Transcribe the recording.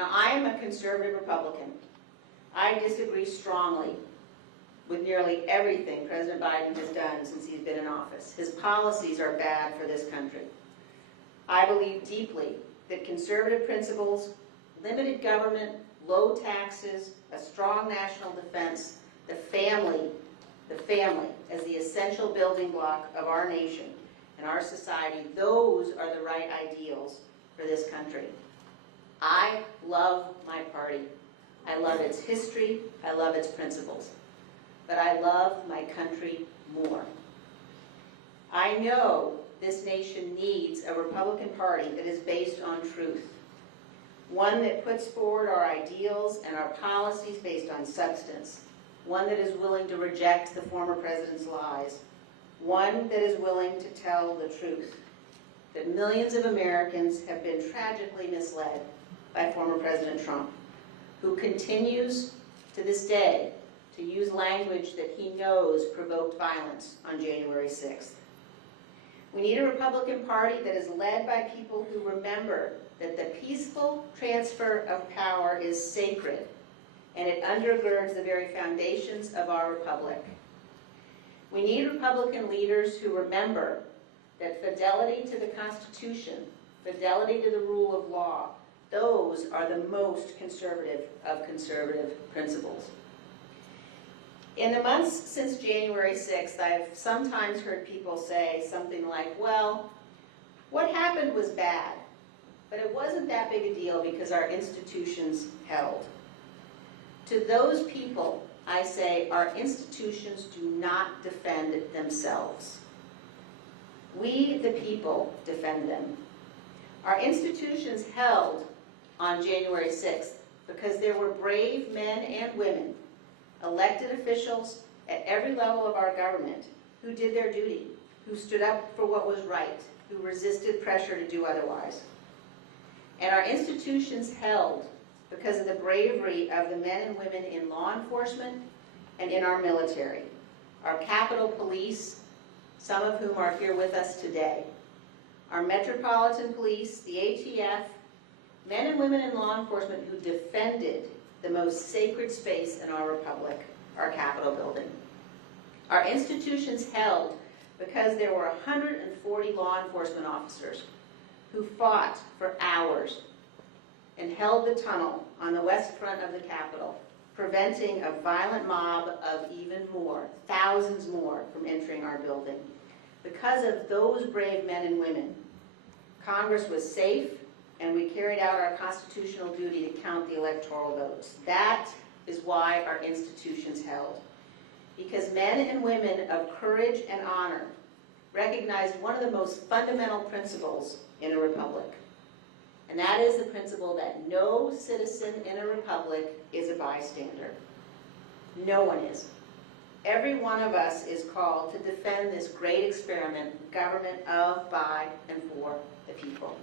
Now, I am a conservative Republican. I disagree strongly with nearly everything President Biden has done since he's been in office. His policies are bad for this country. I believe deeply that conservative principles, limited government, low taxes, a strong national defense, the family as the essential building block of our nation and our society, those are the right ideals for this country. I love my party. I love its history. I love its principles. But I love my country more. I know this nation needs a Republican Party that is based on truth, one that puts forward our ideals and our policies based on substance, one that is willing to reject the former president's lies, one that is willing to tell the truth, that millions of Americans have been tragically misled by former President Trump, who continues to this day to use language that he knows provoked violence on January 6th. We need a Republican Party that is led by people who remember that the peaceful transfer of power is sacred, and it undergirds the very foundations of our republic. We need Republican leaders who remember that fidelity to the Constitution, fidelity to the rule of law, those are the most conservative of conservative principles. In the months since January 6th, I've sometimes heard people say something like, well, what happened was bad, but it wasn't that big a deal because our institutions held. To those people, I say our institutions do not defend themselves. We, the people, defend them. Our institutions held on January 6th because there were brave men and women, elected officials at every level of our government, who did their duty, who stood up for what was right, who resisted pressure to do otherwise. And our institutions held because of the bravery of the men and women in law enforcement and in our military, our Capitol Police, some of whom are here with us today, our Metropolitan Police, the ATF, men and women in law enforcement who defended the most sacred space in our republic, our Capitol building. Our institutions held because there were 140 law enforcement officers who fought for hours and held the tunnel on the west front of the Capitol, preventing a violent mob of even more, thousands more, from entering our building. Because of those brave men and women, Congress was safe, and we carried out our constitutional duty to count the electoral votes. That is why our institutions held. Because men and women of courage and honor recognized one of the most fundamental principles in a republic. And that is the principle that no citizen in a republic is a bystander. No one is. Every one of us is called to defend this great experiment, government of, by, and for the people.